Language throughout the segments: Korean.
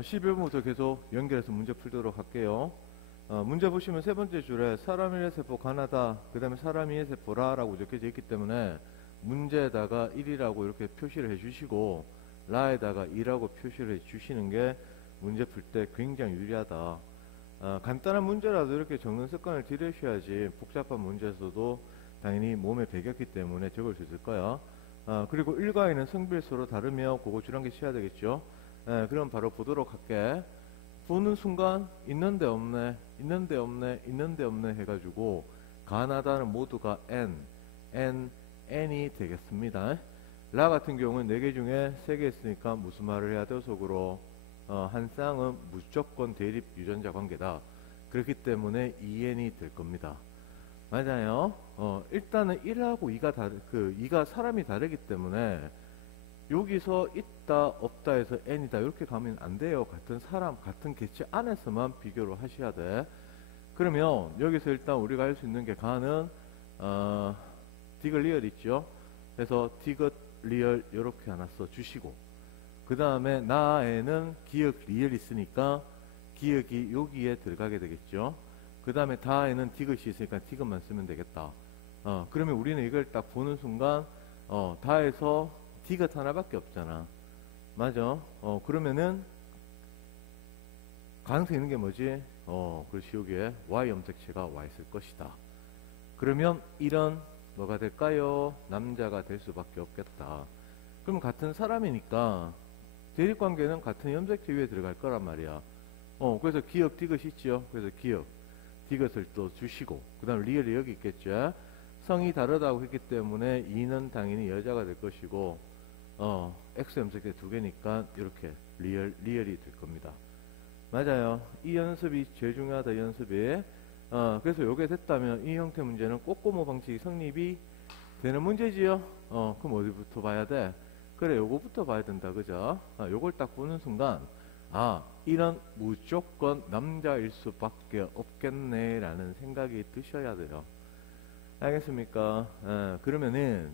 11번부터 계속 연결해서 문제 풀도록 할게요. 문제 보시면 세 번째 줄에 사람 1의 세포 가나다, 그 다음에 사람 2의 세포라 라고 적혀져 있기 때문에 문제에다가 1이라고 이렇게 표시를 해주시고 라에다가 2라고 표시를 해주시는 게 문제 풀 때 굉장히 유리하다. 간단한 문제라도 이렇게 적는 습관을 들이셔야지 복잡한 문제에서도 당연히 몸에 배겼기 때문에 적을 수 있을 거야. 그리고 1과 2는 성비일수로 다르며 그거 줄한개 쳐야 되겠죠. 그럼 바로 보도록 할게. 보는 순간 있는데 없네, 있는데 없네, 있는데 없네 해가지고 가나다는 모두가 n이 되겠습니다. 라 같은 경우는 4개 중에 3개 있으니까 무슨 말을 해야 돼요? 속으로 한 쌍은 무조건 대립 유전자 관계다. 그렇기 때문에 2n이 될 겁니다. 맞아요. 일단은 1하고 2가 사람이 다르기 때문에 여기서 있다 없다 해서 n이다 이렇게 가면 안 돼요. 같은 사람 같은 개체 안에서만 비교를 하셔야 돼. 그러면 여기서 일단 우리가 할 수 있는 게 가는 디귿 리얼 있죠. 그래서 디귿 리얼 이렇게 하나 써 주시고, 그 다음에 나에는 기역 리얼 있으니까 기역이 여기에 들어가게 되겠죠. 그 다음에 다에는 디귿이 있으니까 디귿만 쓰면 되겠다. 그러면 우리는 이걸 딱 보는 순간 다에서 디귿 하나밖에 없잖아. 맞아. 그러면은 가능성이 있는 게 뭐지? 그렇지, 여기에 Y 염색체가 와 있을 것이다. 그러면 이런 뭐가 될까요? 남자가 될 수밖에 없겠다. 그럼 같은 사람이니까 대립관계는 같은 염색체 위에 들어갈 거란 말이야. 그래서 기역 디귿이 있죠. 그래서 기역 디귿을 또 주시고, 그 다음 리얼이 여기 있겠죠. 성이 다르다고 했기 때문에 2는 당연히 여자가 될 것이고, X 염색체 2개니까 이렇게 리얼이 될 겁니다. 맞아요. 이 연습이 제일 중요하다, 이 연습이. 그래서 요게 됐다면 이 형태 문제는 꼬꼬모 방식이 성립이 되는 문제지요. 그럼 어디부터 봐야 돼? 그래, 요거부터 봐야 된다, 그죠? 요걸 딱 보는 순간, 이런 무조건 남자일 수밖에 없겠네 라는 생각이 드셔야 돼요. 알겠습니까? 그러면은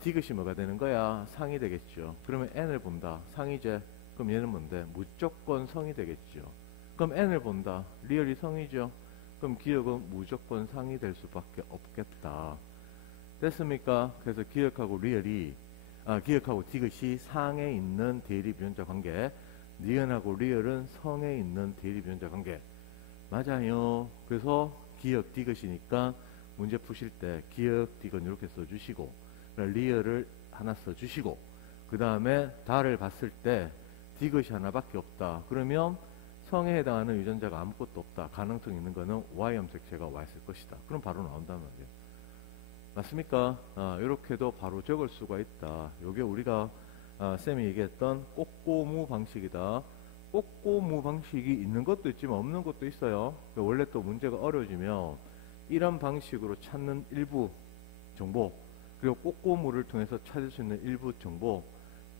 디귿이 뭐가 되는 거야? 상이 되겠죠. 그러면 n을 본다. 상이제. 그럼 얘는 뭔데? 무조건 성이 되겠죠. 그럼 n을 본다. 리얼이 성이죠. 그럼 기역은 무조건 상이 될 수밖에 없겠다. 됐습니까? 그래서 기역하고 디귿이 상에 있는 대립 유전자 관계, 니은하고 리얼은 성에 있는 대립 유전자 관계. 맞아요. 그래서 기역 디귿이니까 문제 푸실 때 기역 디귿 이렇게 써주시고, 리얼을 하나 써주시고, 그 다음에 다를 봤을 때 디귿이 하나밖에 없다. 그러면 성에 해당하는 유전자가 아무것도 없다. 가능성 있는 거는 Y 염색체가 와 있을 것이다. 그럼 바로 나온단 말이에요. 맞습니까? 이렇게도 바로 적을 수가 있다. 요게 우리가 쌤이 얘기했던 꼬꼬무 방식이다. 꼬꼬무 방식이 있는 것도 있지만 없는 것도 있어요. 원래 또 문제가 어려워지면 이런 방식으로 찾는 일부 정보, 그리고 꼬꼬무를 통해서 찾을 수 있는 일부 정보,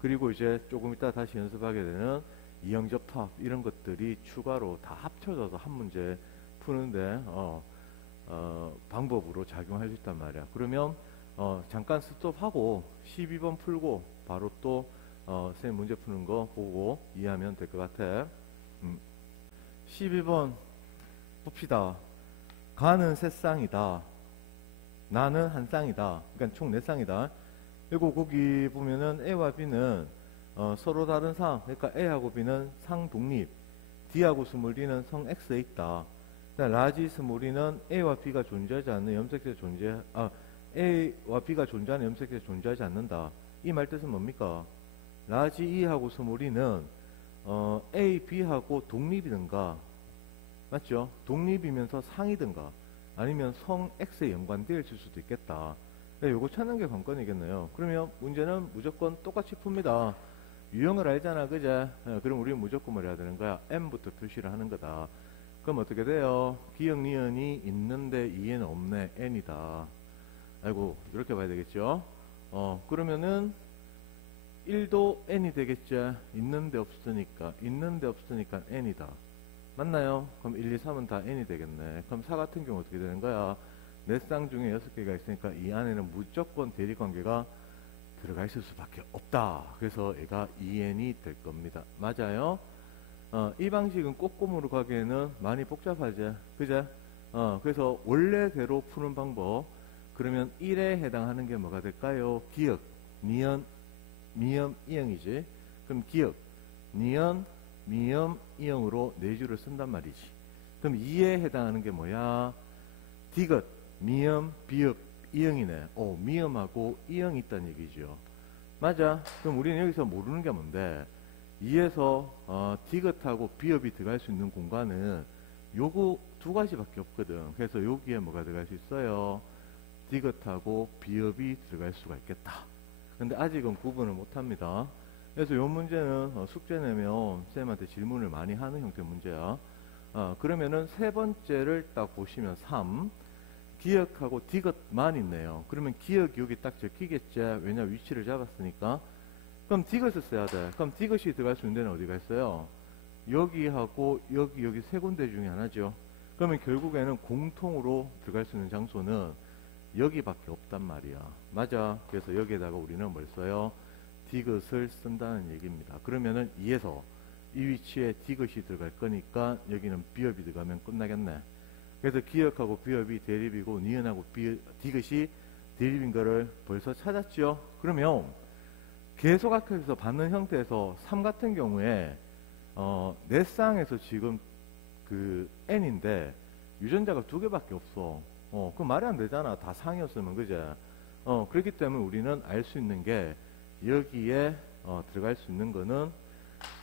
그리고 이제 조금 이따 다시 연습하게 되는 이형접합 이런 것들이 추가로 다 합쳐져서 한 문제 푸는데 방법으로 작용할 수 있단 말이야. 그러면 잠깐 스톱하고 12번 풀고 바로 또 쌤 문제 푸는 거 보고 이해하면 될 것 같아. 12번 봅시다. 가는 세 쌍이다. 나는 한 쌍이다. 그러니까 총 4쌍이다. 그리고 거기 보면은 A와 B는 서로 다른 상, 그러니까 A하고 B는 상 독립, D하고 스몰 D는 성 X에 있다. 라지 스몰이는 A와 B가 존재하지 않는 염색체 A와 B가 존재하는 염색체 존재하지 않는다. 이 말 뜻은 뭡니까? 라지 E하고 스몰 E는 A, B하고 독립이든가, 맞죠? 독립이면서 상이든가, 아니면 성 X에 연관되어 있을 수도 있겠다. 요거 찾는 게 관건이겠네요. 그러면 문제는 무조건 똑같이 풉니다. 유형을 알잖아, 그제? 그럼 우리는 무조건 뭘 해야 되는 거야? M부터 표시를 하는 거다. 그럼 어떻게 돼요? 기역 니은이 있는데 2에는 없네. N이다. 아이고, 이렇게 봐야 되겠죠? 그러면은 1도 N이 되겠죠? 있는데 없으니까 N이다. 맞나요? 그럼 1, 2, 3은 다 N이 되겠네. 그럼 4 같은 경우 어떻게 되는 거야? 4쌍 중에 6개가 있으니까 이 안에는 무조건 대립관계가 들어가 있을 수밖에 없다. 그래서 얘가 2n이 될 겁니다. 맞아요? 이 방식은 꼬꼬무로 가기에는 많이 복잡하지. 그제? 그래서 원래대로 푸는 방법. 그러면 1에 해당하는 게 뭐가 될까요? 기역, 니은, 미음, 이응이지. 그럼 기역, 니은, 미음, 이응으로 네 줄을 쓴단 말이지. 그럼 2에 해당하는 게 뭐야? 디귿, 미음, 비읍, 이응이네. 미음하고 이응이 있다는 얘기죠. 맞아. 그럼 우리는 여기서 모르는 게 뭔데? 2에서 디귿하고 비읍이 들어갈 수 있는 공간은 요거 두 가지밖에 없거든. 그래서 여기에 뭐가 들어갈 수 있어요? 디귿하고 비읍이 들어갈 수가 있겠다. 근데 아직은 구분을 못합니다. 그래서 이 문제는 숙제 내면 쌤한테 질문을 많이 하는 형태의 문제야. 그러면은 세 번째를 딱 보시면 3 기역하고 디귿만 있네요. 그러면 기역이 여기 딱 적히겠지. 왜냐 위치를 잡았으니까. 그럼 디귿을 써야 돼. 그럼 디귿이 들어갈 수 있는 데는 어디가 있어요? 여기하고 여기 세 군데 중에 하나죠. 그러면 결국에는 공통으로 들어갈 수 있는 장소는 여기밖에 없단 말이야. 맞아. 그래서 여기에다가 우리는 뭘 써요? 디귿을 쓴다는 얘기입니다. 그러면은 2에서 이 위치에 디귿이 들어갈 거니까 여기는 비읍이 들어가면 끝나겠네. 그래서 기역하고 비읍이 대립이고 니은하고 디귿이 대립인 거를 벌써 찾았죠. 그러면 계속학에서 받는 형태에서 3 같은 경우에 내 쌍에서 지금 그 n인데 유전자가 2개밖에 없어. 그 말이 안 되잖아. 다 상이었으면 그제. 그렇기 때문에 우리는 알 수 있는 게 여기에 들어갈 수 있는 거는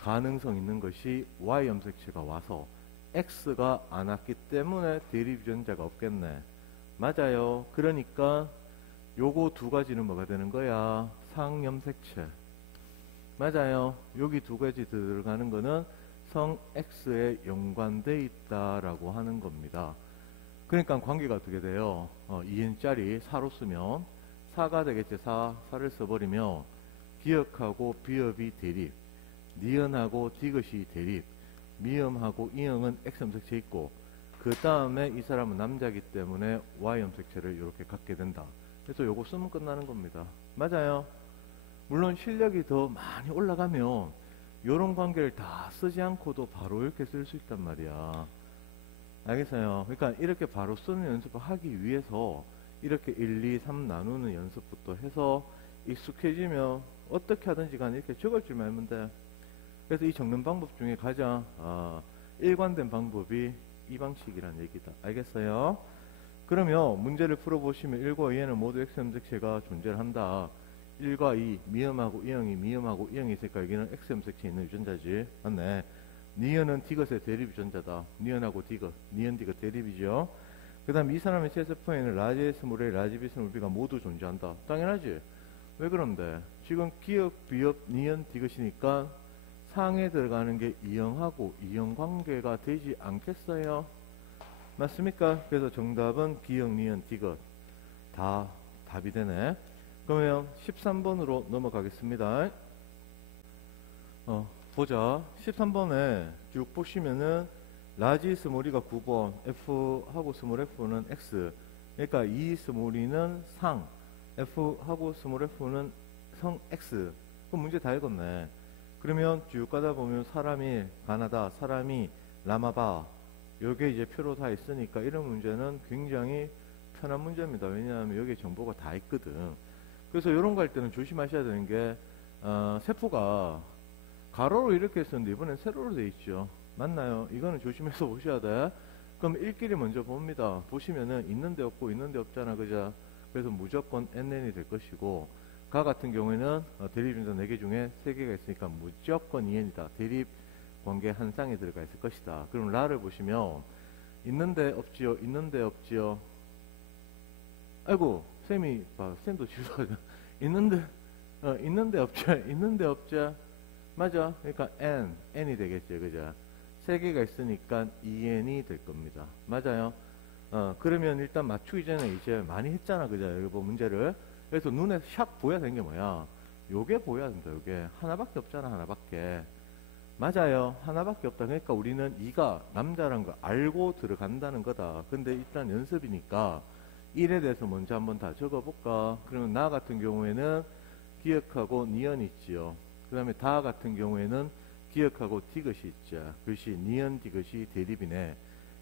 가능성 있는 것이 Y 염색체가 와서 X가 안 왔기 때문에 대립 유전자가 없겠네. 맞아요. 그러니까 요거 두 가지는 뭐가 되는 거야? 상염색체. 맞아요. 여기 두 가지 들어가는 거는 성 X에 연관돼 있다라고 하는 겁니다. 그러니까 관계가 어떻게 돼요? 2n짜리 4로 쓰면 4가 되겠지. 4를 써버리면 기역하고 비읍이 대립, 니은하고 디귿이 대립, 미음하고 이응은 X염색체 있고 그 다음에 이 사람은 남자이기 때문에 Y염색체를 이렇게 갖게 된다. 그래서 요거 쓰면 끝나는 겁니다. 맞아요. 물론 실력이 더 많이 올라가면 요런 관계를 다 쓰지 않고도 바로 이렇게 쓸 수 있단 말이야. 알겠어요? 그러니까 이렇게 바로 쓰는 연습을 하기 위해서 이렇게 1, 2, 3 나누는 연습부터 해서 익숙해지면 어떻게 하든지 간에 이렇게 적을 줄만 알면 돼. 그래서 이 적는 방법 중에 가장 일관된 방법이 이 방식이란 얘기다. 알겠어요? 그러면 문제를 풀어보시면 1과 2에는 모두 X염색체가 존재를 한다. 1과 2, 미음하고 이응이 미음하고 이응이 있으니까 여기는 X염색체 있는 유전자지. 맞네. 니은은 디귿의 대립 유전자다. 니은하고 디귿, 니은 디귿 대립이죠. 그 다음 이 사람의 체세포에는 라지 S물의 라지 B스물비가 모두 존재한다. 당연하지. 왜 그런데? 지금 기역, 비읍, 니은, 디귿이니까 상에 들어가는 게 이형하고 이형 관계가 되지 않겠어요? 맞습니까? 그래서 정답은 기역, 니은, 디귿 다 답이 되네. 그러면 13번으로 넘어가겠습니다. 보자. 13번에 쭉 보시면은 라지 스몰이가 9번, F하고 스몰 F는 X. 그러니까 이 스몰이는 상, F하고 스몰 F는 성 X. 그럼 문제 다 읽었네. 그러면 쭉 가다 보면 사람이 가나다, 사람이 라마바. 요게 이제 표로 다 있으니까 이런 문제는 굉장히 편한 문제입니다. 왜냐하면 여기에 정보가 다 있거든. 그래서 이런 거 할 때는 조심하셔야 되는 게 세포가 가로로 이렇게 썼는데 이번엔 세로로 돼 있죠. 맞나요? 이거는 조심해서 보셔야 돼. 그럼 일끼리 먼저 봅니다. 보시면은 있는데 없고 있는데 없잖아. 그죠? 그래서 무조건 NN이 될 것이고 가 같은 경우에는 대립 유전자 4개 중에 3개가 있으니까 무조건 EN이다. 대립 관계 한 쌍에 들어가 있을 것이다. 그럼 라를 보시면 있는데 없지요. 있는데 없지요. 아이고 쌤이 봐. 쌤도 지우서 있는데 없죠. 있는데 없죠. 맞아. 그러니까 n이 되겠죠. 그죠? 3개가 있으니까 EN이 될 겁니다. 맞아요. 그러면 일단 맞추기 전에 이제 많이 했잖아. 그죠? 여기 뭐 문제를. 그래서 눈에 샥 보여야 되는 게 뭐야? 요게 보여야 된다. 요게. 하나밖에 없잖아. 하나밖에. 맞아요. 하나밖에 없다. 그러니까 우리는 이가 남자라는 걸 알고 들어간다는 거다. 근데 일단 연습이니까 1에 대해서 먼저 한번 다 적어볼까? 그러면 나 같은 경우에는 기역하고 니은 있지요. 그 다음에 다 같은 경우에는 기억하고 디귿이 있죠. 그것이 니은 디귿이 대립이네.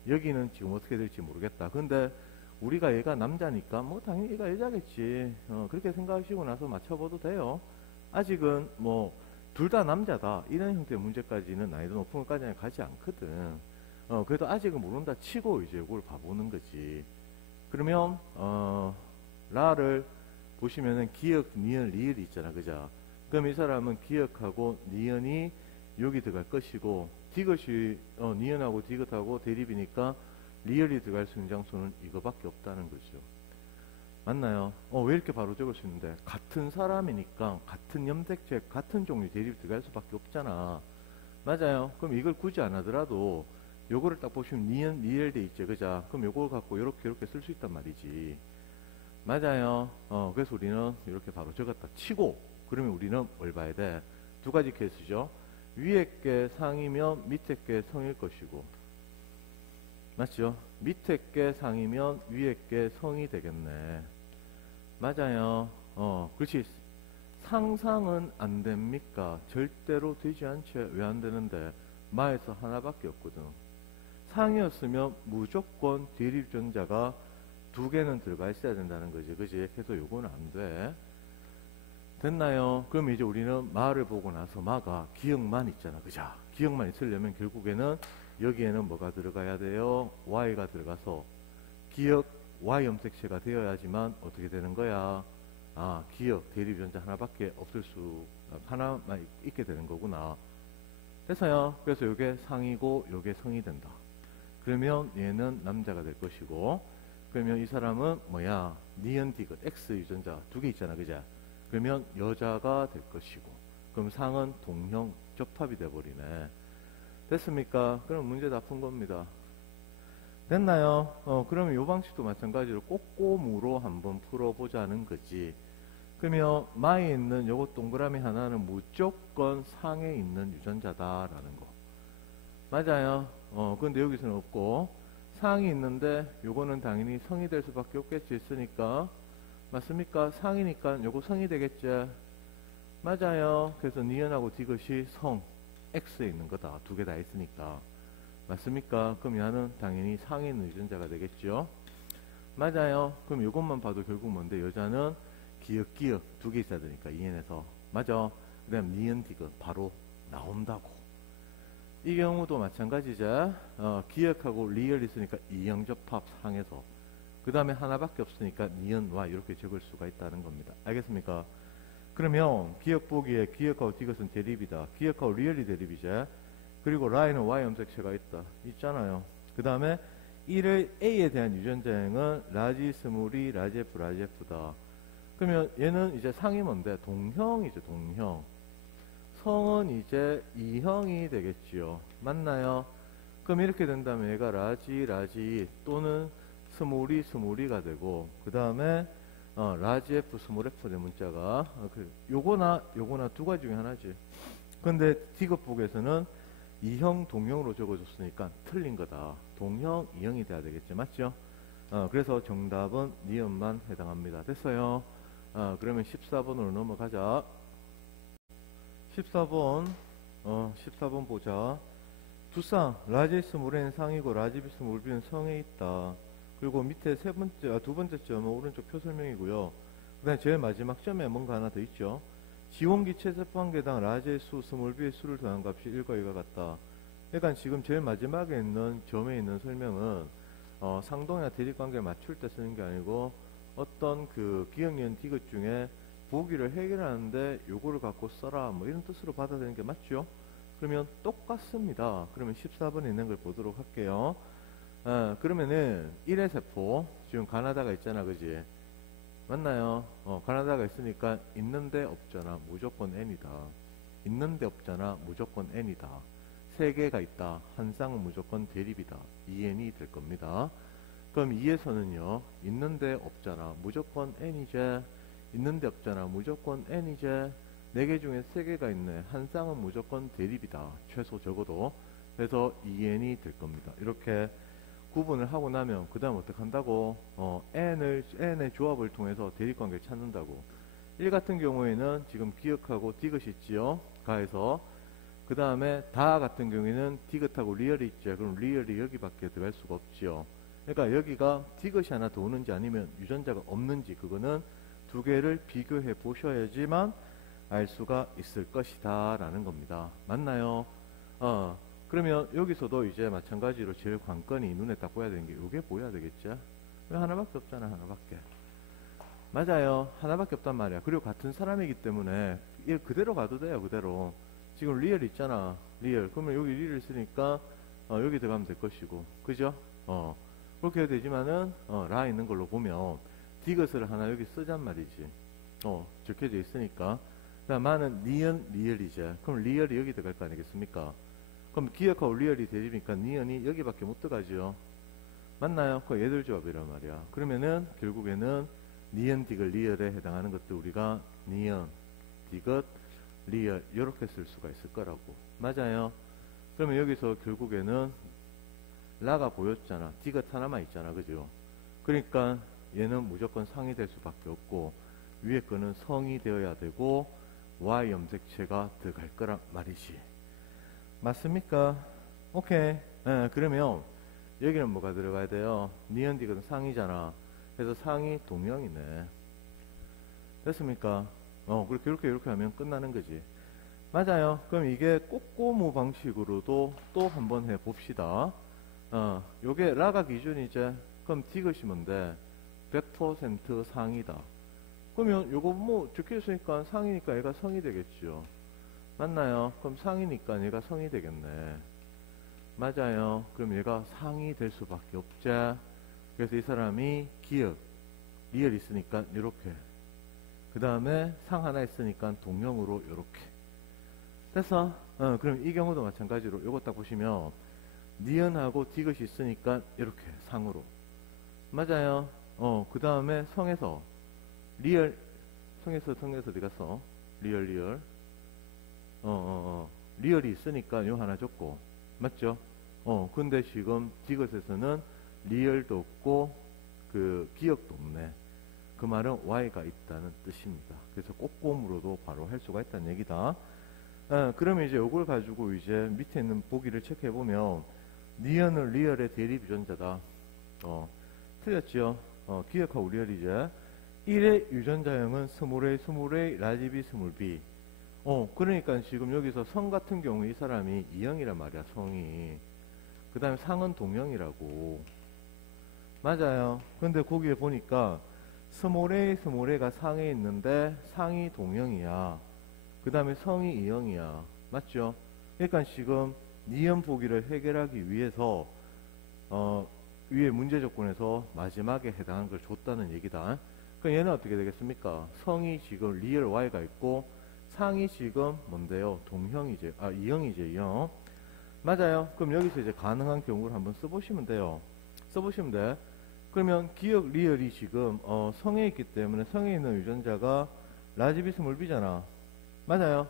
여기는 지금 어떻게 될지 모르겠다. 근데 우리가 얘가 남자니까 뭐 당연히 얘가 여자겠지. 그렇게 생각하시고 나서 맞춰봐도 돼요. 아직은 뭐 둘 다 남자다 이런 형태의 문제까지는 난이도 높은 것까지는 가지 않거든. 그래도 아직은 모른다 치고 이제 이걸 봐보는 거지. 그러면 라를 보시면은 기억, 니은, 리을이 있잖아, 그죠? 그럼 이 사람은 기억하고 니은이 여기 들어갈 것이고 디귿이 니은하고 디귿하고 대립이니까 리을이 들어갈 수 있는 장소는 이거밖에 없다는 거죠. 맞나요? 왜 이렇게 바로 적을 수 있는데 같은 사람이니까 같은 염색체, 같은 종류 대립 들어갈 수밖에 없잖아. 맞아요. 그럼 이걸 굳이 안 하더라도 요거를 딱 보시면 니은, 리을 돼 있죠, 그죠? 그럼 요걸 갖고 이렇게 쓸 수 있단 말이지. 맞아요. 그래서 우리는 이렇게 바로 적었다 치고, 그러면 우리는 뭘 봐야 돼? 두 가지 케이스죠. 위에 게 상이면 밑에 게 성일 것이고, 맞죠? 밑에 게 상이면 위에 게 성이 되겠네. 맞아요. 그렇지. 상상은 안 됩니까? 절대로 되지 않죠. 왜 안 되는데? 마에서 하나밖에 없거든. 상이었으면 무조건 대립전자가 두 개는 들어가 있어야 된다는 거지. 그지? 그래서 요거는 안 돼. 됐나요? 그럼 이제 우리는 마를 보고 나서 마가 기억만 있잖아. 그죠? 기억만 있으려면 결국에는 여기에는 뭐가 들어가야 돼요? Y가 들어가서 기억 Y 염색체가 되어야지만 어떻게 되는 거야? 기억 대립전자 하나밖에 없을 수 하나만 있게 되는 거구나. 됐어요. 그래서 요게 상이고 요게 성이 된다. 그러면 얘는 남자가 될 것이고, 그러면 이 사람은 뭐야? 니은 디귿 X 유전자 두 개 있잖아, 그죠? 그러면 여자가 될 것이고, 그럼 상은 동형 접합이 돼 버리네. 됐습니까? 그럼 문제 다 푼 겁니다. 됐나요? 그러면 요 방식도 마찬가지로 꼬꼬무로 한번 풀어보자는 거지. 그러면 마에 있는 요거 동그라미 하나는 무조건 상에 있는 유전자다라는 거. 맞아요. 근데 여기서는 없고, 상이 있는데 요거는 당연히 성이 될 수밖에 없겠지 있으니까. 맞습니까? 상이니까 요거 성이 되겠죠. 맞아요. 그래서 니은하고 디귿이 성 X에 있는 거다. 두 개 다 있으니까. 맞습니까? 그럼 얘는 당연히 상에 있는 유전자가 되겠죠. 맞아요. 그럼 요것만 봐도 결국 뭔데? 여자는 기억 두 개 있어야 되니까 EN에서. 맞아. 그 다음 니은 디귿 바로 나온다고. 이 경우도 마찬가지죠. 기억하고 리얼 있으니까 이형접합 상에서. 그 다음에 하나밖에 없으니까 니은와 이렇게 적을 수가 있다는 겁니다. 알겠습니까? 그러면 기억 보기에 기억하고 디귿은 대립이다. 기억하고 리얼이 대립이죠. 그리고 라인은 Y 염색체가 있잖아요. 그 다음에 1의 A에 대한 유전자행은 라지 스몰이 라지 F 라지 F다. 그러면 얘는 이제 상이 뭔데? 동형이죠, 동형. 성은 이제 2형이 되겠지요. 맞나요? 그럼 이렇게 된다면 얘가 라지 또는 스몰이가 되고, 그 다음에 라지 F 스몰 F 의 문자가 요거나 두 가지 중에 하나지. 근데 디귿 북에서는 2형 동형으로 적어줬으니까 틀린 거다. 동형 2형이 돼야 되겠지. 맞죠? 그래서 정답은 니은만 해당합니다. 됐어요? 그러면 14번으로 넘어가자. 14번 보자. 두쌍 라지스 몰에는 상이고 라지비스 몰비는 성에 있다. 그리고 밑에 두 번째 점은 오른쪽 표 설명이고요. 그 다음에 제일 마지막 점에 뭔가 하나 더 있죠. 지원기 채세포한개당 라지의 수, 스몰비의 수를 더한 값이 1과 2가 같다. 그러니까 지금 제일 마지막에 있는 점에 있는 설명은 상동이나 대립관계를 맞출 때 쓰는 게 아니고 어떤 그 기억니은 디귿 중에 보기를 해결하는데 요거를 갖고 써라 뭐 이런 뜻으로 받아들이는 게 맞죠? 그러면 똑같습니다. 그러면 14번에 있는 걸 보도록 할게요. 그러면은 1의 세포 지금 가나다가 있잖아, 그지? 맞나요? 가나다가 있으니까 있는데 없잖아, 무조건 n이다. 있는데 없잖아, 무조건 n이다. 세 개가 있다, 한 쌍은 무조건 대립이다. 2n이 될 겁니다. 그럼 2에서는요, 있는데 없잖아, 무조건 n이제. 있는데 없잖아, 무조건 n이제. 4개 중에 3개가 있네, 한 쌍은 무조건 대립이다, 최소 적어도. 그래서 2n이 될 겁니다. 이렇게 구분을 하고 나면 그 다음 어떻게 한다고? n의 조합을 통해서 대립관계를 찾는다고. 1 같은 경우에는 지금 기억하고 디귿이 있지요, 가에서. 그 그 다음에 다 같은 경우에는 디귿하고 리얼이 있죠. 그럼 리얼이 여기밖에 들어갈 수가 없죠. 그러니까 여기가 디귿이 하나 더 오는지 아니면 유전자가 없는지 그거는 두 개를 비교해 보셔야지만 알 수가 있을 것이다 라는 겁니다. 맞나요? 그러면 여기서도 이제 마찬가지로 제일 관건이 눈에 딱 보여야 되는 게 이게 보여야 되겠죠? 왜 하나밖에 없잖아. 하나밖에. 맞아요. 하나밖에 없단 말이야. 그리고 같은 사람이기 때문에 얘 그대로 가도 돼요. 그대로. 지금 리얼 있잖아. 리얼. 그러면 여기 리얼 있으니까 여기 들어가면 될 것이고. 그죠? 그렇게 해야 되지만은 라 있는 걸로 보면 디귿을 하나 여기 쓰잔 말이지. 적혀져 있으니까. 그다음 마는 니은 리얼이죠. 그럼 리얼이 여기 들어갈 거 아니겠습니까? 그럼 기억하고 리얼이 되니까 니은이 여기밖에 못 들어가죠. 맞나요? 그 얘들 조합이란 말이야. 그러면은 결국에는 니은 디귿 리얼에 해당하는 것도 우리가 니은 디귿 리얼 이렇게 쓸 수가 있을 거라고. 맞아요. 그러면 여기서 결국에는 라가 보였잖아. 디귿 하나만 있잖아. 그죠? 그러니까 얘는 무조건 상이 될 수밖에 없고 위에 거는 성이 되어야 되고 Y 염색체가 들어갈 거란 말이지. 맞습니까? 오케이. 그러면 여기는 뭐가 들어가야 돼요? 니은 디귿은 상이잖아. 그래서 상이 동형이네. 됐습니까? 이렇게 하면 끝나는 거지. 맞아요. 그럼 이게 꼬꼬무 방식으로도 또 한번 해봅시다. 요게 라가 기준이제. 그럼 디귿이 뭔데? 100% 상이다. 그러면 요거 뭐 적혀있으니까 상이니까 얘가 성이 되겠죠. 맞나요? 그럼 상이니까 얘가 성이 되겠네. 맞아요. 그럼 얘가 상이 될 수밖에 없자. 그래서 이 사람이 기억, 리얼 있으니까 요렇게. 그 다음에 상 하나 있으니까 동형으로 요렇게. 됐어? 그럼 이 경우도 마찬가지로 요거 딱 보시면 니은하고 디귿이 있으니까 이렇게 상으로. 맞아요. 그 다음에 성에서 리얼, 성에서 어디 갔어? 리얼. 리얼이 있으니까 요 하나 줬고. 맞죠? 근데 지금 디귿에서는 리얼도 없고 그 기억도 없네. 그 말은 Y가 있다는 뜻입니다. 그래서 꼬꼼으로도 바로 할 수가 있다는 얘기다. 그러면 이제 요걸 가지고 이제 밑에 있는 보기를 체크해 보면 니은은 리얼의 대립 유전자다. 틀렸죠? 기억하고 리얼이제. 1의 유전자형은 스몰A, 라지B, 스몰B. 그러니까 지금 여기서 성 같은 경우 이 사람이 2형이란 말이야, 성이. 그 다음에 상은 동형이라고. 맞아요. 근데 거기에 보니까 스몰A가 상에 있는데 상이 동형이야. 그 다음에 성이 2형이야. 맞죠? 그러니까 지금 니은 보기를 해결하기 위해서 위에 문제 조건에서 마지막에 해당하는 걸 줬다는 얘기다. 그럼 얘는 어떻게 되겠습니까? 성이 지금 리얼 Y가 있고 상이 지금 뭔데요? 동형이지. 2형이지, 2형. 맞아요. 그럼 여기서 이제 가능한 경우를 한번 써보시면 돼요. 써보시면 돼. 그러면 기억 리얼이 지금 성에 있기 때문에 성에 있는 유전자가 라지비 스몰비잖아. 맞아요.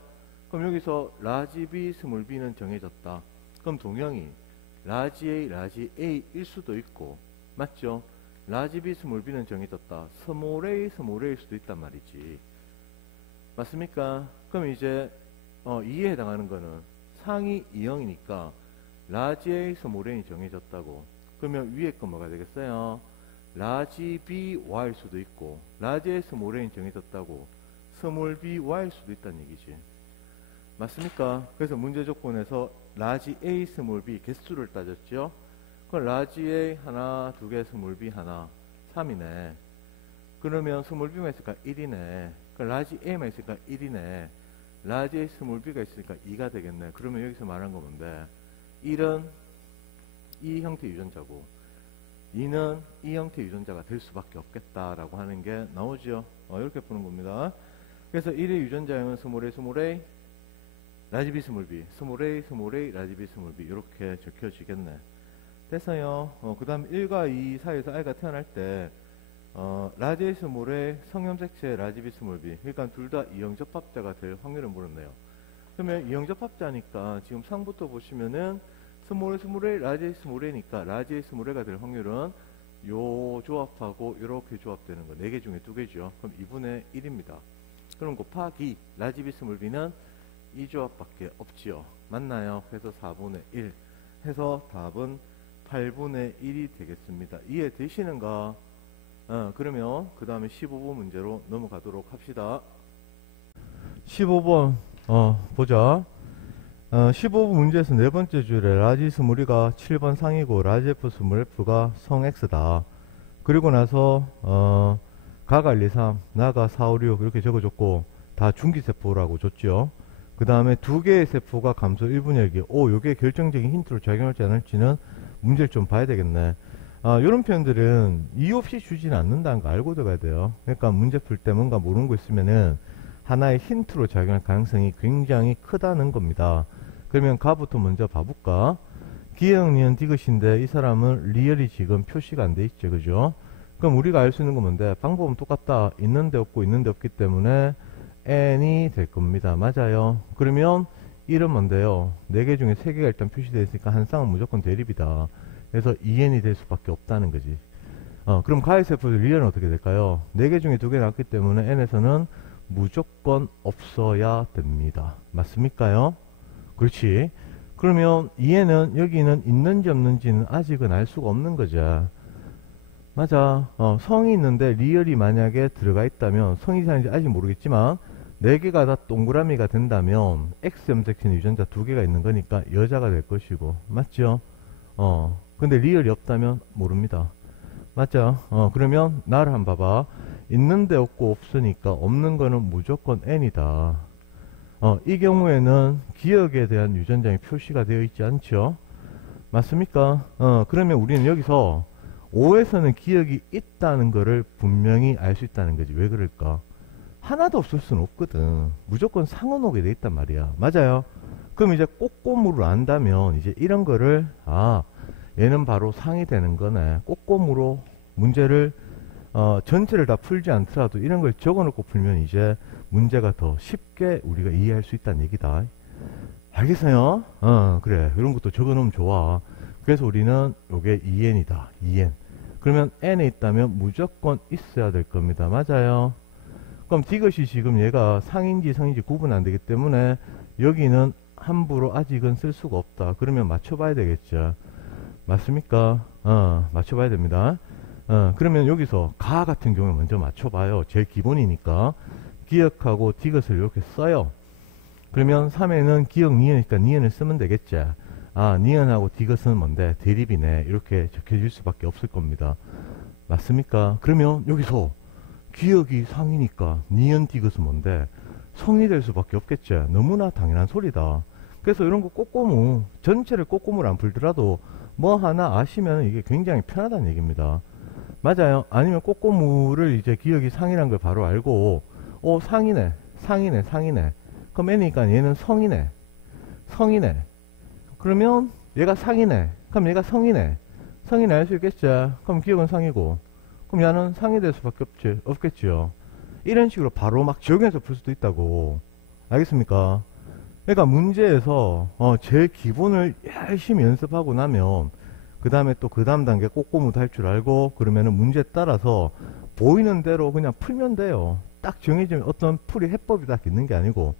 그럼 여기서 라지비 스몰비는 정해졌다. 그럼 동형이 라지 A, 라지 A일 수도 있고, 맞죠? 라지 B, 스몰 B는 정해졌다. 스몰 A, 스몰 A일 수도 있단 말이지. 맞습니까? 그럼 이제 2에 해당하는 거는 상이 2형이니까 라지 A, 스몰 A이 정해졌다고. 그러면 위에 거 뭐가 되겠어요? 라지 B, Y일 수도 있고, 라지 A, 스몰 A이 정해졌다고. 스몰 B, Y일 수도 있다는 얘기지. 맞습니까? 그래서 문제 조건에서 라지 A, 스몰 B 개수를 따졌죠. 그럼 라지 A 하나, 두 개, 스몰 B 하나, 3이네. 그러면 스몰 B만 있으니까 1이네. 그럼 라지 A만 있으니까 1이네. 라지 A, 스몰 B가 있으니까 2가 되겠네. 그러면 여기서 말한 거 뭔데? 1은 이 형태 유전자고 2는 이 형태 유전자가 될 수밖에 없겠다라고 하는 게 나오죠. 이렇게 푸는 겁니다. 그래서 1의 유전자형은 스몰 A, 스몰 A, 라지 B, 스몰 B, 스몰 A, 스몰 A, 라지 B, 스몰 B 이렇게 적혀지겠네. 됐어요. 그 다음 1과 2 사이에서 아이가 태어날 때 라지 A, 스몰 A, 성염색체 라지 B, 스몰 B 그러니까 둘 다 이형접합자가 될 확률을 물었네요. 그러면 이형접합자니까 지금 상부터 보시면은 스몰 A, 스몰 A, 라지 A, 스몰 A니까 라지 A, 스몰 A가 될 확률은 요 조합하고 이렇게 조합되는 거 4개 중에 2개죠. 그럼 2분의 1입니다. 그럼 곱하기 라지 B, 스몰 B는 이 조합밖에 없지요. 맞나요? 그래서 4분의 1 해서 답은 8분의 1이 되겠습니다. 이해되시는가? 그러면 그 다음에 15번 문제로 넘어가도록 합시다. 15번 보자. 15번 문제에서 네 번째 줄에 라지 스몰이가 7번 상이고 라지 F 스몰 F가 성 X다. 그리고 나서 가가 1, 2, 3, 나가 4, 5, 6 이렇게 적어줬고 다 중기세포라고 줬죠. 그 다음에 두 개의 세포가 감소 1분의 1기. 요게 결정적인 힌트로 작용할지 안 할지는 문제를 좀 봐야 되겠네. 이런 표현들은 이유 없이 주지는 않는다는 거 알고 들어가야 돼요. 그러니까 문제 풀 때 뭔가 모르는 거 있으면은 하나의 힌트로 작용할 가능성이 굉장히 크다는 겁니다. 그러면 가부터 먼저 봐볼까? 기억, 니은, 디귿인데 이 사람은 리얼이 지금 표시가 안 돼 있죠. 그죠? 그럼 우리가 알 수 있는 건 뭔데? 방법은 똑같다. 있는데 없고 있는데 없기 때문에 n이 될 겁니다. 맞아요. 그러면 1은 뭔데요? 4개 중에 3개가 일단 표시되어 있으니까 한 쌍은 무조건 대립이다. 그래서 2n이 될 수밖에 없다는 거지. 그럼 가의 세포의 리얼은 어떻게 될까요? 4개 중에 2개 나왔기 때문에 n에서는 무조건 없어야 됩니다. 맞습니까요? 그렇지. 그러면 2n은 여기는 있는지 없는지는 아직은 알 수가 없는 거죠. 맞아. 성이 있는데 리얼이 만약에 들어가 있다면 성이 사는지 아직 모르겠지만 4개가 다 동그라미가 된다면 X 염색체는 유전자 2개가 있는 거니까 여자가 될 것이고 맞죠? 근데 리얼이 없다면 모릅니다. 맞죠? 그러면 나를 한번 봐봐. 있는데 없고 없으니까 없는 거는 무조건 N이다. 이 경우에는 기억에 대한 유전자의 표시가 되어 있지 않죠? 맞습니까? 그러면 우리는 여기서 5에서는 기억이 있다는 거를 분명히 알 수 있다는 거지. 왜 그럴까? 하나도 없을 수는 없거든. 무조건 상은 오게 돼 있단 말이야. 맞아요? 그럼 이제 꼬꼬무를 안다면 이제 이런 거를 얘는 바로 상이 되는 거네. 꼬꼬무로 문제를 전체를 다 풀지 않더라도 이런 걸 적어 놓고 풀면 이제 문제가 더 쉽게 우리가 이해할 수 있다는 얘기다. 알겠어요? 그래. 이런 것도 적어 놓으면 좋아. 그래서 우리는 요게 2n이다. 2n. 그러면 n에 있다면 무조건 있어야 될 겁니다. 맞아요? 그럼 디귿이 지금 얘가 상인지 성인지 구분 안 되기 때문에 여기는 함부로 아직은 쓸 수가 없다. 그러면 맞춰봐야 되겠죠. 맞습니까? 맞춰봐야 됩니다. 그러면 여기서 가 같은 경우에 먼저 맞춰봐요. 제일 기본이니까. 기억하고 디귿을 이렇게 써요. 그러면 3에는 기억 니은이니까 니은을 쓰면 되겠죠. 니은하고 디귿은 뭔데? 대립이네. 이렇게 적혀질 수밖에 없을 겁니다. 맞습니까? 그러면 여기서 기억이 상이니까 니은 디귿은 뭔데? 성이 될 수밖에 없겠죠. 너무나 당연한 소리다. 그래서 이런 거 꼬꼬무, 전체를 꼬꼬무를 안 풀더라도 뭐 하나 아시면 이게 굉장히 편하다는 얘기입니다. 맞아요. 아니면 꼬꼬무를 이제 기억이 상이란 걸 바로 알고 상이네, 상이네, 상이네. 그럼 n이니까 얘는 성이네, 성이네. 그러면 얘가 상이네. 그럼 얘가 성이네. 성이네 알 수 있겠죠. 그럼 기억은 상이고. 그럼 얘는 상이 될 수밖에 없겠지요. 이런 식으로 바로 막 적용해서 풀 수도 있다고. 알겠습니까? 그러니까 문제에서 제일 기본을 열심히 연습하고 나면 그 다음에 또 그 다음 단계 꼬꼬무도 할 줄 알고 그러면은 문제에 따라서 보이는 대로 그냥 풀면 돼요. 딱 정해지면 어떤 풀이 해법이 딱 있는 게 아니고.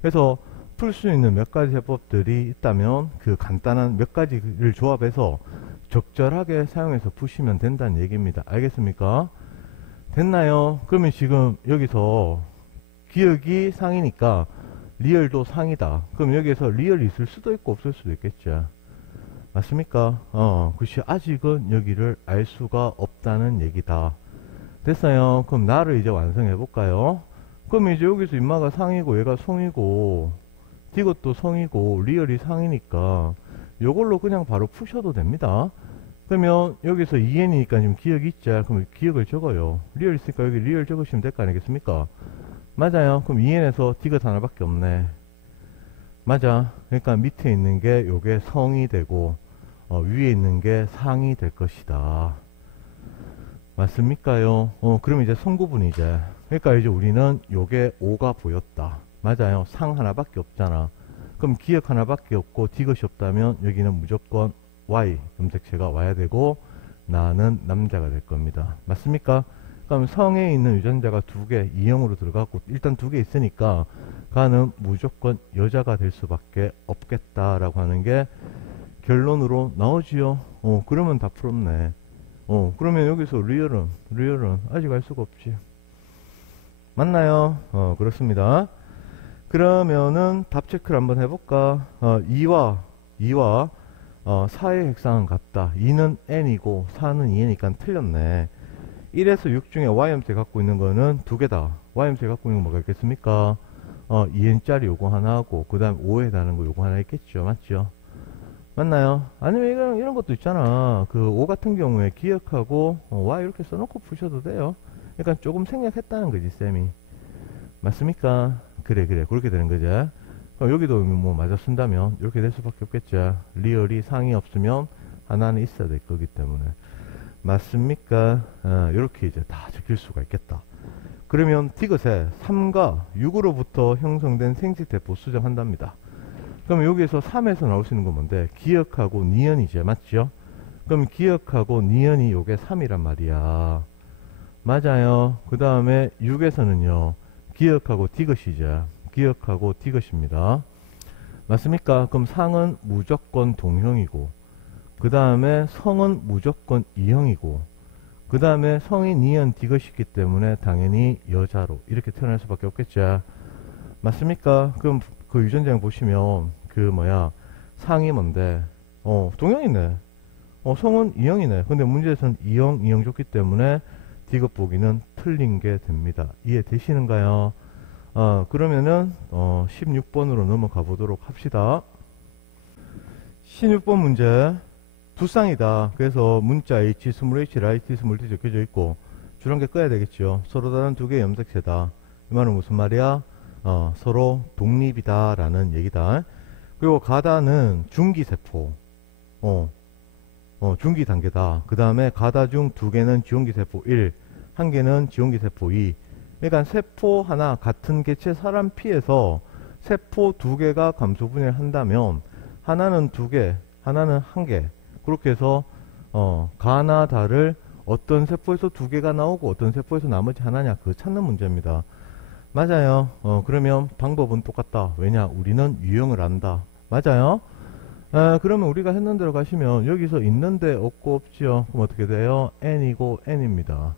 그래서 풀 수 있는 몇 가지 해법들이 있다면 그 간단한 몇 가지를 조합해서 적절하게 사용해서 푸시면 된다는 얘기입니다. 알겠습니까? 됐나요? 그러면 지금 여기서 기억이 상이니까 리얼도 상이다. 그럼 여기에서 리얼이 있을 수도 있고 없을 수도 있겠죠. 맞습니까? 그것이 아직은 여기를 알 수가 없다는 얘기다. 됐어요. 그럼 나를 이제 완성해 볼까요? 그럼 이제 여기서 인마가 상이고 얘가 성이고 디귿도 성이고 리얼이 상이니까 요걸로 그냥 바로 푸셔도 됩니다. 그러면 여기서 2n이니까 지금 기억이 있죠. 그럼 기억을 적어요. 리얼 있으니까 여기 리얼 적으시면 될 거 아니겠습니까? 맞아요. 그럼 2n에서 디귿 하나밖에 없네. 맞아. 그러니까 밑에 있는 게 요게 성이 되고 위에 있는 게 상이 될 것이다. 맞습니까요? 그럼 이제 성구분이제. 그러니까 이제 우리는 요게 5가 보였다. 맞아요. 상 하나밖에 없잖아. 그럼 기억 하나밖에 없고 디귿이 없다면 여기는 무조건 Y 염색체가 와야 되고 나는 남자가 될 겁니다. 맞습니까? 그럼 성에 있는 유전자가 2개, 이형으로 들어갔고 일단 2개 있으니까 가는 무조건 여자가 될 수밖에 없겠다라고 하는 게 결론으로 나오지요. 그러면 다 풀었네. 그러면 여기서 리얼은 아직 알 수가 없지. 맞나요? 그렇습니다. 그러면은 답 체크를 한번 해볼까? 2와 4의 핵상은 같다. 2는 n이고 4는 2니까 틀렸네. 1에서 6 중에 y함수 갖고 있는 거는 2개다. y함수 갖고 있는 거 뭐가 있겠습니까? 2n짜리 요거 하나 하고 그 다음 5에 해당하는 거 요거 하나 있겠죠. 맞죠? 맞나요? 아니면 이런 것도 있잖아. 그 5 같은 경우에 기억하고 y 이렇게 써놓고 푸셔도 돼요. 그러니까 조금 생략했다는 거지 쌤이. 맞습니까? 그래 그렇게 되는 거죠. 여기도 뭐 맞아 쓴다면 이렇게 될 수밖에 없겠죠. 리얼이 상이 없으면 하나는 있어야 될 거기 때문에. 맞습니까? 이렇게 이제 다 적힐 수가 있겠다. 그러면 디귿에 3과 6으로부터 형성된 생식대포 수정한답니다. 그럼 여기에서 3에서 나올 수 있는 건 뭔데? 기억하고 니은이죠. 맞죠? 그럼 기억하고 니은이 요게 3이란 말이야. 맞아요. 그 다음에 6에서는요. 기억하고 디귿이죠. 기억하고 디귿입니다. 맞습니까? 그럼 상은 무조건 동형이고 그 다음에 성은 무조건 이형이고 그 다음에 성이 니은 디귿이기 때문에 당연히 여자로 이렇게 태어날 수밖에 없겠죠. 맞습니까? 그럼 그 유전자형 보시면 상이 뭔데? 동형이네. 성은 이형이네. 근데 문제에서는 이형 줬기 때문에 디귿 보기는 틀린 게 됩니다. 이해되시는가요? 그러면은 16번으로 넘어가 보도록 합시다. 16번 문제. 두 쌍이다. 그래서 문자 H, 스몰 H, 라이트, 스몰 T 적혀져 있고 줄넘기 꺼야 되겠죠. 서로 다른 두 개의 염색체다. 이 말은 무슨 말이야? 서로 독립이다 라는 얘기다. 그리고 가다는 중기세포. 중기 단계다. 그 다음에 가다 중 두 개는 지원기세포 1, 한 개는 지원기세포 2. 그러니까 세포 하나 같은 개체 사람 피에서 세포 두 개가 감소 분해를 한다면 하나는 두 개, 하나는 한 개. 그렇게 해서 가나 다를 어떤 세포에서 두 개가 나오고 어떤 세포에서 나머지 하나냐 그거 찾는 문제입니다. 맞아요. 그러면 방법은 똑같다. 왜냐? 우리는 유형을 안다. 맞아요? 그러면 우리가 했는 대로 가시면 여기서 있는데 없고 없지요. 그럼 어떻게 돼요? n이고 n입니다.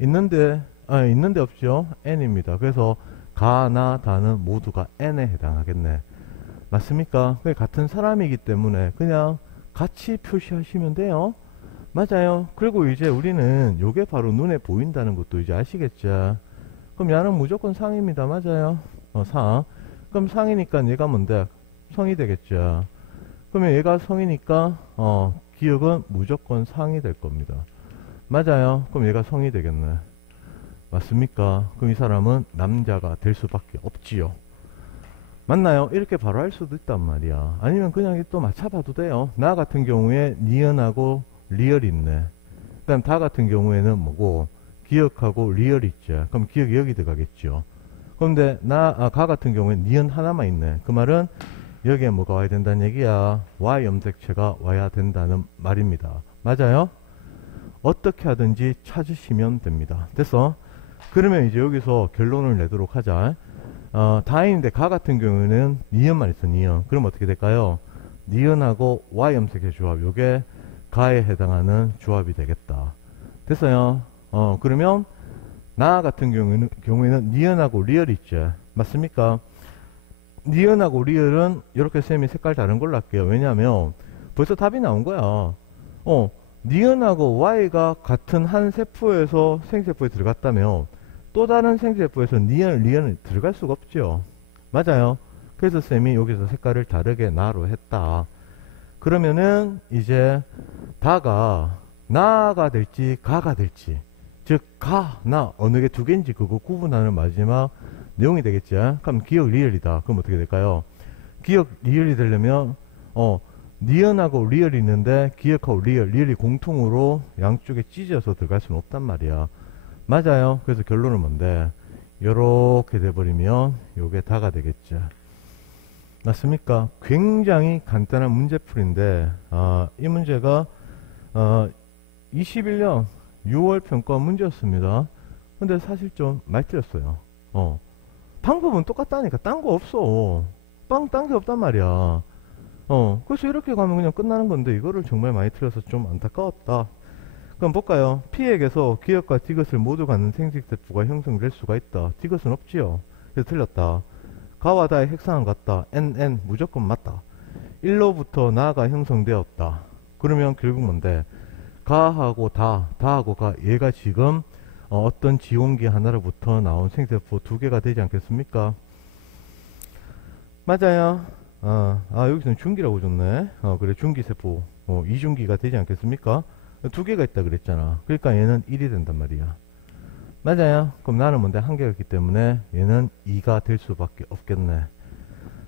있는데 없죠? n입니다. 그래서 가나 다는 모두가 n에 해당하겠네. 맞습니까? 같은 사람이기 때문에 그냥 같이 표시하시면 돼요. 맞아요. 그리고 이제 우리는 요게 바로 눈에 보인다는 것도 이제 아시겠죠? 그럼 야는 무조건 상입니다. 맞아요. 상. 그럼 상이니까 얘가 뭔데? 성이 되겠죠. 그러면 얘가 성이니까 기억은 무조건 상이 될 겁니다. 맞아요. 그럼 얘가 성이 되겠네. 맞습니까? 그럼 이 사람은 남자가 될 수밖에 없지요. 맞나요? 이렇게 바로 할 수도 있단 말이야. 아니면 그냥 또 맞춰봐도 돼요. 나 같은 경우에 니은하고 리얼이 있네. 그 다음 다 같은 경우에는 뭐고 기억하고 리얼이 있죠. 그럼 기억이 여기 들어가겠죠. 그런데 가 같은 경우에 니은 하나만 있네. 그 말은 여기에 뭐가 와야 된다는 얘기야. Y 염색체가 와야 된다는 말입니다. 맞아요? 어떻게 하든지 찾으시면 됩니다. 됐어? 그러면 이제 여기서 결론을 내도록 하자. 다인인데 가 같은 경우에는 니은만 있어. 니은. 그럼 어떻게 될까요? 니은하고 Y 염색의 조합. 요게 가에 해당하는 조합이 되겠다. 됐어요? 그러면 나 같은 경우에는 니은하고 리얼이 있죠. 맞습니까? 니은하고 리얼은 이렇게 쌤이 색깔 다른 걸로 할게요. 왜냐하면 벌써 답이 나온 거야. 니은하고 Y가 같은 한 세포에서 생세포에 들어갔다면 또 다른 생세포에서 니은, 리은이 들어갈 수가 없죠. 맞아요. 그래서 쌤이 여기서 색깔을 다르게 나로 했다. 그러면은 이제 다가 나가 될지 가가 될지, 즉 가, 나 어느 게 두 개인지 그거 구분하는 마지막 내용이 되겠죠. 그럼 기억 리얼이다. 그럼 어떻게 될까요? 기억 리얼이 되려면 니은하고 리얼이 있는데 기억하고 리얼이 공통으로 양쪽에 찢어서 들어갈 수는 없단 말이야. 맞아요. 그래서 결론은 뭔데? 요렇게 돼버리면 요게 다가 되겠죠. 맞습니까? 굉장히 간단한 문제풀인데 이 문제가 21년 6월 평가 문제였습니다. 근데 사실 좀 많이 틀렸어요. 방법은 똑같다니까. 딴 거 없어. 딴 게 없단 말이야. 그래서 이렇게 가면 그냥 끝나는 건데 이거를 정말 많이 틀려서 좀 안타까웠다. 그럼 볼까요? P에게서 기억과 디귿을 모두 갖는 생식세포가 형성될 수가 있다. 디귿은 없지요. 그래서 틀렸다. 가와 다의 핵상은 같다. NN 무조건 맞다. 1로부터 나가 형성되었다. 그러면 결국 뭔데? 가하고 다하고 가, 얘가 지금 어떤 지원기 하나로부터 나온 생세포 두 개가 되지 않겠습니까? 맞아요. 여기서는 중기라고 줬네. 그래, 중기세포. 이중기가 되지 않겠습니까? 두 개가 있다 그랬잖아. 그러니까 얘는 1이 된단 말이야. 맞아요. 그럼 나는 뭔데? 한 개가 있기 때문에 얘는 2가 될 수밖에 없겠네.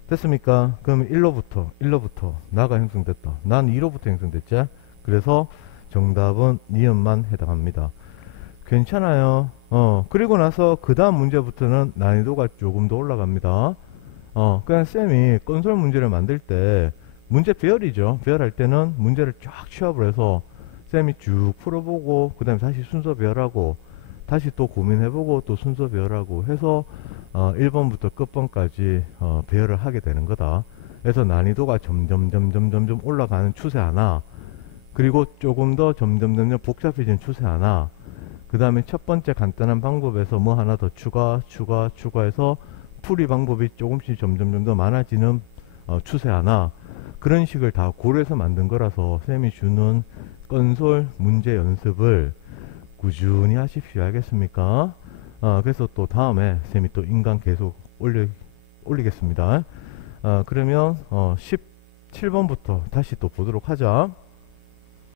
됐습니까? 그럼 1로부터 나가 형성됐다. 난 2로부터 형성됐지? 그래서 정답은 니은만 해당합니다. 괜찮아요. 그리고 나서 그 다음 문제부터는 난이도가 조금 더 올라갑니다. 그냥 쌤이 건설 문제를 만들 때 문제 배열이죠. 배열할 때는 문제를 쫙 취합을 해서 쌤이 쭉 풀어보고 그 다음에 다시 순서 배열하고 다시 또 고민해보고 또 순서 배열하고 해서 1번부터 끝번까지 배열을 하게 되는 거다. 그래서 난이도가 점점 올라가는 추세 하나, 그리고 조금 더 점점 복잡해지는 추세 하나, 그 다음에 첫 번째 간단한 방법에서 뭐 하나 더 추가해서 풀이 방법이 조금씩 점점 더 많아지는 추세 하나, 그런 식을 다 고려해서 만든 거라서 쌤이 주는 건설 문제 연습을 꾸준히 하십시오. 알겠습니까? 그래서 또 다음에 쌤이 또 인강 계속 올리겠습니다. 그러면 17번부터 다시 또 보도록 하자.